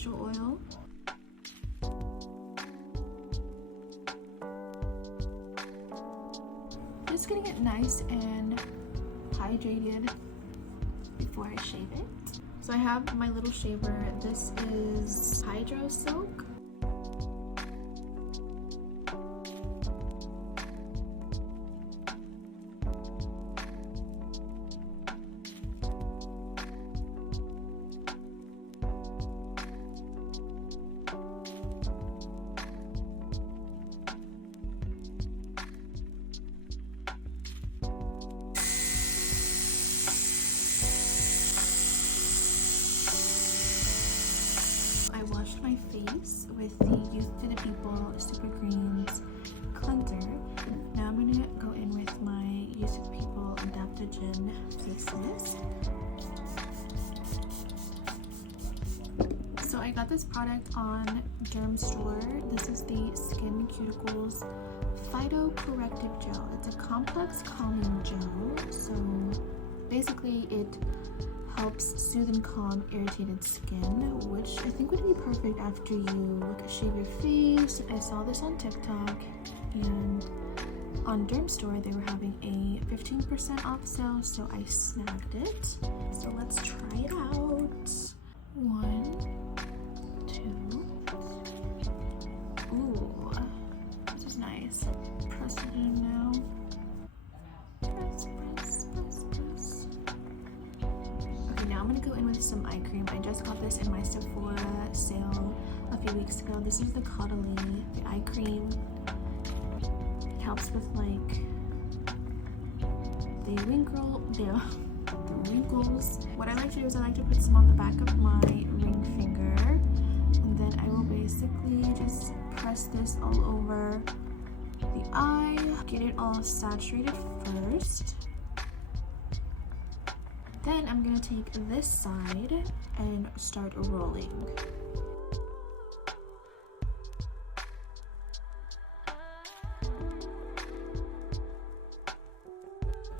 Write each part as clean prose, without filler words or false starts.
essential oil. Just getting it nice and hydrated before I shave it. So I have my little shaver. This is Hydro Silk. I washed my face with the Youth to the People Super Greens cleanser. Now I'm gonna go in with my Youth to the People Adaptogen face mist. So I got this product on Derm Store. This is the Skin Cuticles Phytocorrective Gel. It's a complex calming gel. So basically it helps soothe and calm irritated skin, which I think would be perfect after you shave your face. I saw this on TikTok, and on Derm Store they were having a 15% off sale, so I snagged it. So let's try it out. 1, 2. Ooh, this is nice. Press it in now. Press, press, press, press. Now I'm gonna go in with some eye cream. I just got this in my Sephora sale a few weeks ago. This is the Caudalie, the eye cream. It helps with like the wrinkles. What I like to do is I like to put some on the back of my ring finger, and then I will basically just press this all over the eye, get it all saturated first. Then I'm gonna take this side and start rolling.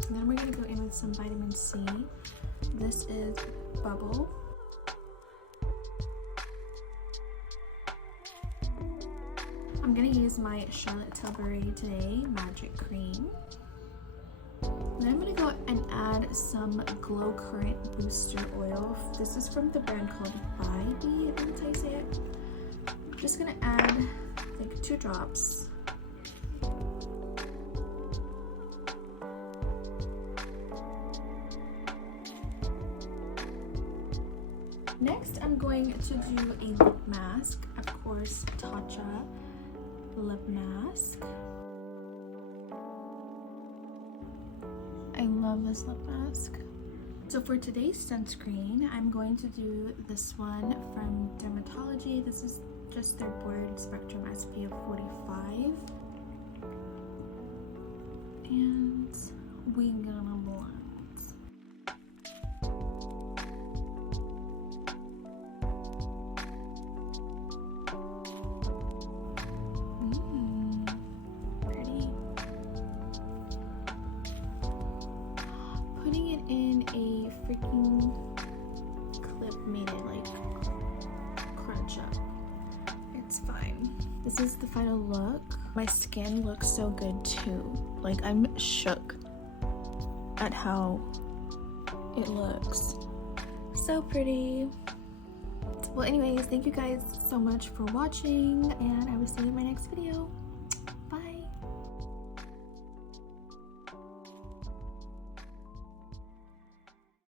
And then we're gonna go in with some vitamin C. This is Bubble. I'm gonna use my Charlotte Tilbury Today Magic Cream. Then I'm gonna go and add some Glow Current Booster Oil. This is from the brand called Bybee, I think that's how you say it. I'm just gonna add like 2 drops. Next, I'm going to do a lip mask. Of course, Tatcha lip mask. I love this lip mask. So for today's sunscreen, I'm going to do this one from Dermatology. This is just their Broad Spectrum SPF 45. And we gonna blend. Putting it in a freaking clip made it like crunch up. It's fine. This is the final look. My skin looks so good too. Like, I'm shook at how it looks. So pretty. Well, anyways, thank you guys so much for watching, and I will see you in my next video.